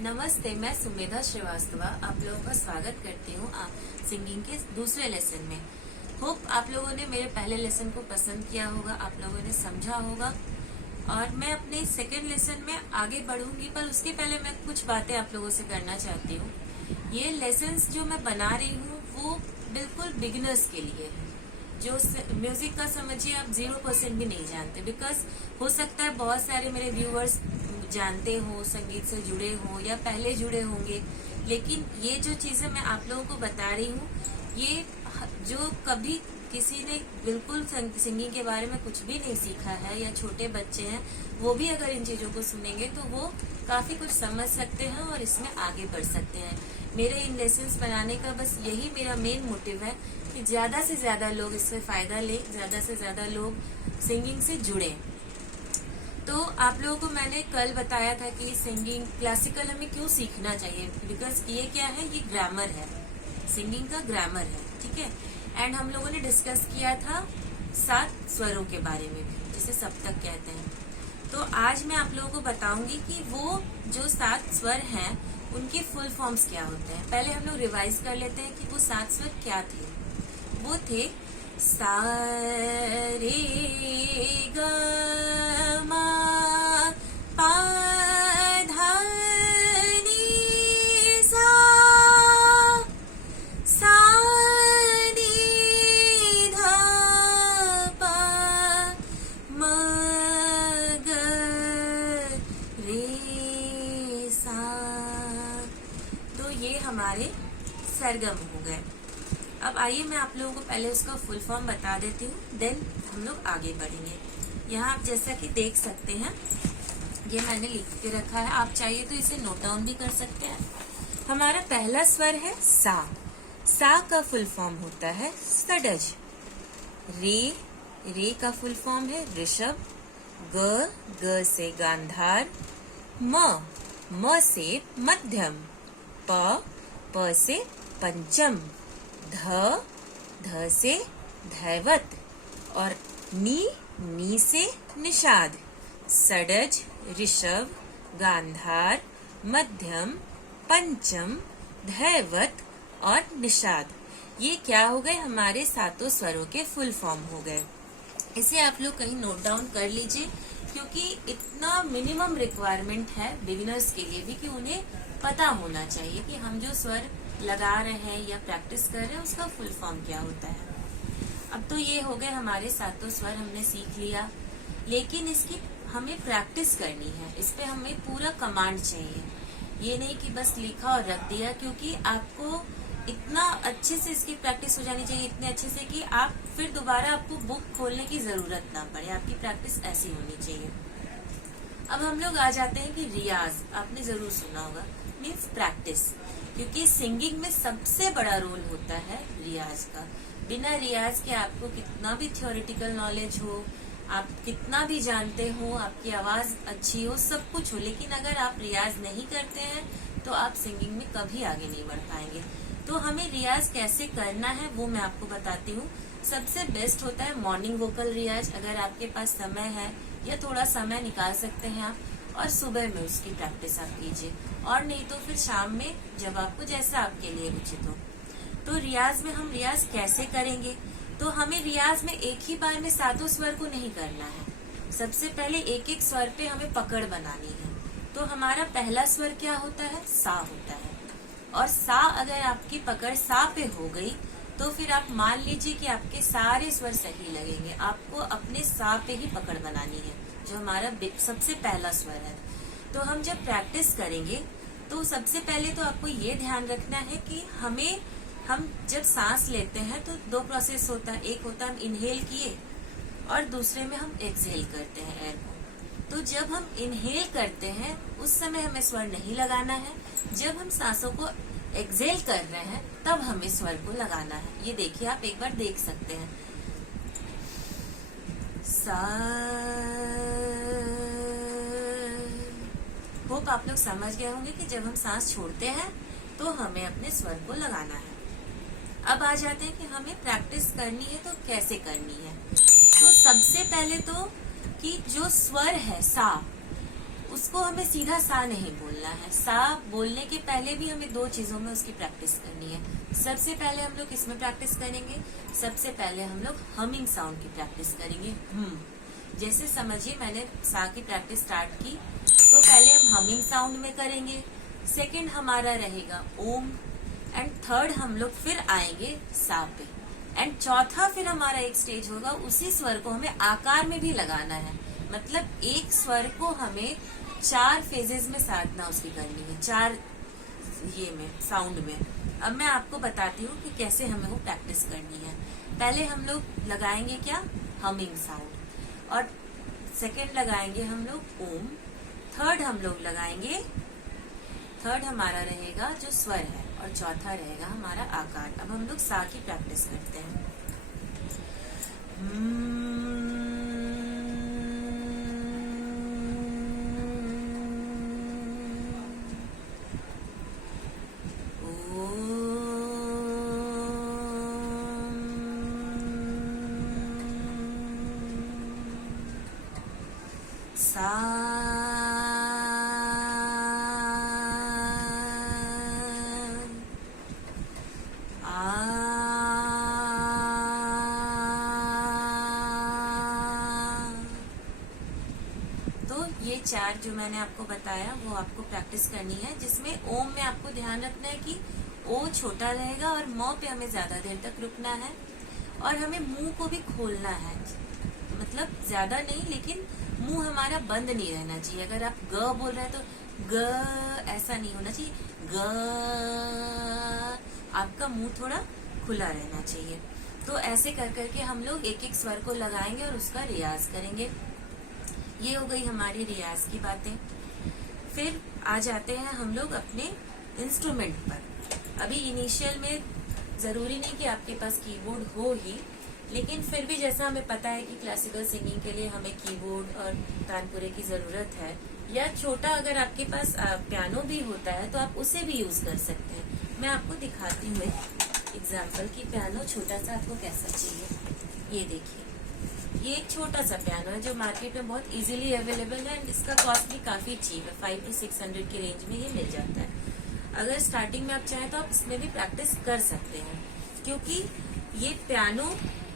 नमस्ते, मैं सुमेधा श्रीवास्तव आप लोगों का स्वागत करती हूँ सिंगिंग के दूसरे लेसन में। होप आप लोगों ने मेरे पहले लेसन को पसंद किया होगा, आप लोगों ने समझा होगा और मैं अपने सेकंड लेसन में आगे बढ़ूंगी। पर उसके पहले मैं कुछ बातें आप लोगों से करना चाहती हूँ। ये लेसन्स जो मैं बना रही हूँ वो बिल्कुल बिगिनर्स के लिए है। जो म्यूजिक का समझिए आप 0% भी नहीं जानते, बिकॉज हो सकता है बहुत सारे मेरे व्यूअर्स जानते हो, संगीत से जुड़े हो या पहले जुड़े होंगे, लेकिन ये जो चीजें मैं आप लोगों को बता रही हूँ ये जो कभी किसी ने बिल्कुल सिंगिंग के बारे में कुछ भी नहीं सीखा है या छोटे बच्चे हैं वो भी अगर इन चीजों को सुनेंगे तो वो काफी कुछ समझ सकते हैं और इसमें आगे बढ़ सकते हैं। मेरे इन लेसन्स बनाने का बस यही मेरा मेन मोटिव है कि ज्यादा से ज्यादा लोग इससे फायदा लें, ज्यादा से ज्यादा लोग सिंगिंग से जुड़े। तो आप लोगों को मैंने कल बताया था कि सिंगिंग क्लासिकल हमें क्यों सीखना चाहिए, बिकॉज ये क्या है, ये ग्रामर है, सिंगिंग का ग्रामर है, ठीक है। एंड हम लोगों ने डिस्कस किया था 7 स्वरों के बारे में भी, जिसे सप्तक कहते हैं। तो आज मैं आप लोगों को बताऊंगी कि वो जो 7 स्वर हैं उनके फुल फॉर्म्स क्या होते हैं। पहले हम लोग रिवाइज कर लेते हैं कि वो 7 स्वर क्या थे। वो थे सा रे ग म पा धा नी सा, सा नी धा पा म ग रे सा। तो ये हमारे सरगम हो गए। अब आइए मैं आप लोगों को पहले उसका फुल फॉर्म बता देती हूँ, देन हम लोग आगे बढ़ेंगे। यहाँ आप जैसा कि देख सकते हैं ये मैंने लिख के रखा है, आप चाहिए तो इसे नोट डाउन भी कर सकते हैं। हमारा पहला स्वर है सा। सा का फुल फॉर्म होता है सडज। रे, रे का फुल फॉर्म है ऋषभ। ग, ग से गांधार। म से मध्यम। प से पंचम। ध से धैवत और नी से निषाद। सडज, ऋषभ, गांधार, मध्यम, पंचम, धैवत और निषाद। ये क्या हो गए, हमारे 7 स्वरों के फुल फॉर्म हो गए। इसे आप लोग कहीं नोट डाउन कर लीजिए, क्योंकि इतना मिनिमम रिक्वायरमेंट है बिगिनर्स के लिए भी कि उन्हें पता होना चाहिए कि हम जो स्वर लगा रहे हैं या प्रैक्टिस कर रहे हैं उसका फुल फॉर्म क्या होता है। अब तो ये हो गए हमारे 7 स्वर, हमने सीख लिया, लेकिन इसकी हमें प्रैक्टिस करनी है। इस पे हमें पूरा कमांड चाहिए, ये नहीं कि बस लिखा और रख दिया, क्योंकि आपको इतना अच्छे से इसकी प्रैक्टिस हो जानी चाहिए, इतने अच्छे से कि आप फिर दोबारा आपको बुक खोलने की जरूरत ना पड़े। आपकी प्रैक्टिस ऐसी होनी चाहिए। अब हम लोग आ जाते हैं कि रियाज, आपने जरूर सुना होगा, मीन्स प्रैक्टिस, क्योंकि सिंगिंग में सबसे बड़ा रोल होता है रियाज का। बिना रियाज के आपको कितना भी थ्योरेटिकल नॉलेज हो, आप कितना भी जानते हो, आपकी आवाज अच्छी हो, सब कुछ हो, लेकिन अगर आप रियाज नहीं करते हैं तो आप सिंगिंग में कभी आगे नहीं बढ़ पाएंगे। तो हमें रियाज कैसे करना है वो मैं आपको बताती हूँ। सबसे बेस्ट होता है मॉर्निंग वोकल रियाज, अगर आपके पास समय है या थोड़ा समय निकाल सकते हैं आप, और सुबह में उसकी प्रैक्टिस आप कीजिए, और नहीं तो फिर शाम में, जब आपको जैसा आपके लिए उचित हो। तो रियाज में हम रियाज कैसे करेंगे, तो हमें रियाज में एक ही बार में 7 स्वर को नहीं करना है। सबसे पहले एक एक स्वर पे हमें पकड़ बनानी है। तो हमारा पहला स्वर क्या होता है, सा होता है, और सा अगर आपकी पकड़ सा पे हो गई तो फिर आप मान लीजिए कि आपके सारे स्वर सही लगेंगे। आपको अपने सा पे ही पकड़ बनानी है, जो हमारा सबसे पहला स्वर है। तो हम जब प्रैक्टिस करेंगे तो सबसे पहले तो आपको ये ध्यान रखना है कि हम जब सांस लेते हैं तो 2 प्रोसेस होता है। एक होता है हम इनहेल किए और दूसरे में हम एक्सहेल करते हैं एयर को। तो जब हम इनहेल करते हैं उस समय हमें स्वर नहीं लगाना है, जब हम सांसों को एक्सहेल कर रहे हैं तब हमें स्वर को लगाना है। ये देखिए, आप एक बार देख सकते हैं, सा। होप आप लोग समझ गए होंगे कि जब हम सांस छोड़ते हैं तो हमें अपने स्वर को लगाना है। अब आ जाते हैं कि हमें प्रैक्टिस करनी है तो कैसे करनी है। तो सबसे पहले तो कि जो स्वर है सा, उसको हमें सीधा सा नहीं बोलना है। सा बोलने के पहले भी हमें 2 चीजों में उसकी प्रैक्टिस करनी है। सबसे पहले हम लोग किसमें प्रैक्टिस करेंगे? सबसे पहले हम लोग हमिंग साउंड की प्रैक्टिस करेंगे। जैसे समझिए मैंने सा की प्रैक्टिस स्टार्ट की, तो पहले हम हमिंग साउंड में करेंगे, सेकंड हमारा रहेगा ओम, एंड थर्ड हम लोग फिर आएंगे सा पे, एंड चौथा फिर हमारा एक स्टेज होगा, उसी स्वर को हमें आकार में भी लगाना है। मतलब एक स्वर को हमें 4 फेजेस में साधना उसकी करनी है, 4 ये में साउंड में। अब मैं आपको बताती हूँ कि कैसे हमें वो प्रैक्टिस करनी है। पहले हम लोग लगाएंगे क्या? हमिंग साउंड, और सेकंड लगाएंगे हम लोग ओम, थर्ड हम लोग लगाएंगे, थर्ड हमारा रहेगा जो स्वर है, और चौथा रहेगा हमारा आकार। अब हम लोग सा की प्रैक्टिस करते हैं। सा तो ये 4 जो मैंने आपको बताया वो आपको प्रैक्टिस करनी है, जिसमें ओम में आपको ध्यान रखना है कि ओ छोटा रहेगा और म पे हमें ज्यादा देर तक रुकना है, और हमें मुंह को भी खोलना है। मतलब ज्यादा नहीं, लेकिन मुंह हमारा बंद नहीं रहना चाहिए। अगर आप ग बोल रहे हैं तो ग ऐसा नहीं होना चाहिए, ग आपका मुंह थोड़ा खुला रहना चाहिए। तो ऐसे कर करके हम लोग एक एक स्वर को लगाएंगे और उसका रियाज करेंगे। ये हो गई हमारी रियाज की बातें। फिर आ जाते हैं हम लोग अपने इंस्ट्रूमेंट पर। अभी इनिशियल में जरूरी नहीं कि आपके पास कीबोर्ड हो ही, लेकिन फिर भी जैसा हमें पता है कि क्लासिकल सिंगिंग के लिए हमें कीबोर्ड और तानपुरे की जरूरत है, या छोटा अगर आपके पास पियानो भी होता है तो आप उसे भी यूज कर सकते हैं। मैं आपको दिखाती हूँ एक एग्जाम्पल कि पियानो छोटा सा आपको कैसा चाहिए। ये देखिए, ये एक छोटा सा पियानो है जो मार्केट में बहुत इजीली अवेलेबल है, एंड इसका कॉस्ट भी काफी चीप है, 500 to 600 के रेंज में ये मिल जाता है। अगर स्टार्टिंग में आप चाहें तो आप इसमें भी प्रैक्टिस कर सकते हैं, क्योंकि ये पियानो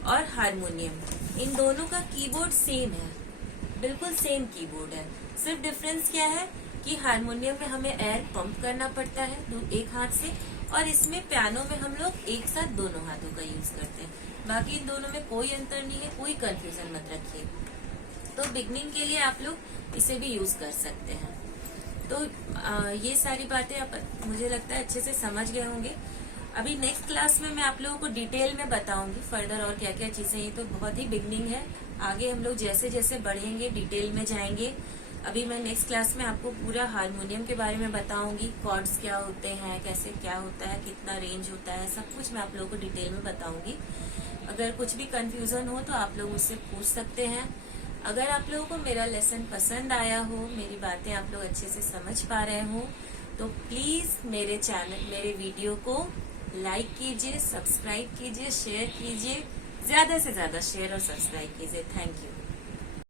और हारमोनियम इन दोनों का कीबोर्ड सेम है, बिल्कुल सेम कीबोर्ड है। सिर्फ डिफरेंस क्या है कि हारमोनियम में हमें एयर पंप करना पड़ता है एक हाथ से, और इसमें पियानो में हम लोग एक साथ दोनों हाथों का यूज करते हैं। बाकी इन दोनों में कोई अंतर नहीं है, कोई कंफ्यूजन मत रखिए। तो बिगनिंग के लिए आप लोग इसे भी यूज कर सकते हैं। तो ये सारी बातें आप मुझे लगता है अच्छे से समझ गए होंगे। अभी नेक्स्ट क्लास में मैं आप लोगों को डिटेल में बताऊंगी फर्दर और क्या क्या चीजें। ये तो बहुत ही बिगनिंग है, आगे हम लोग जैसे जैसे बढ़ेंगे डिटेल में जाएंगे। अभी मैं नेक्स्ट क्लास में आपको पूरा हारमोनियम के बारे में बताऊंगी, कॉर्ड्स क्या होते हैं, कैसे क्या होता है, कितना रेंज होता है, सब कुछ मैं आप लोगों को डिटेल में बताऊंगी। अगर कुछ भी कंफ्यूजन हो तो आप लोग मुझसे पूछ सकते हैं। अगर आप लोगों को मेरा लेसन पसंद आया हो, मेरी बातें आप लोग अच्छे से समझ पा रहे हो, तो प्लीज मेरे चैनल, मेरे वीडियो को लाइक कीजिए, सब्सक्राइब कीजिए, शेयर कीजिए, ज्यादा से ज्यादा शेयर और सब्सक्राइब कीजिए। Thank you.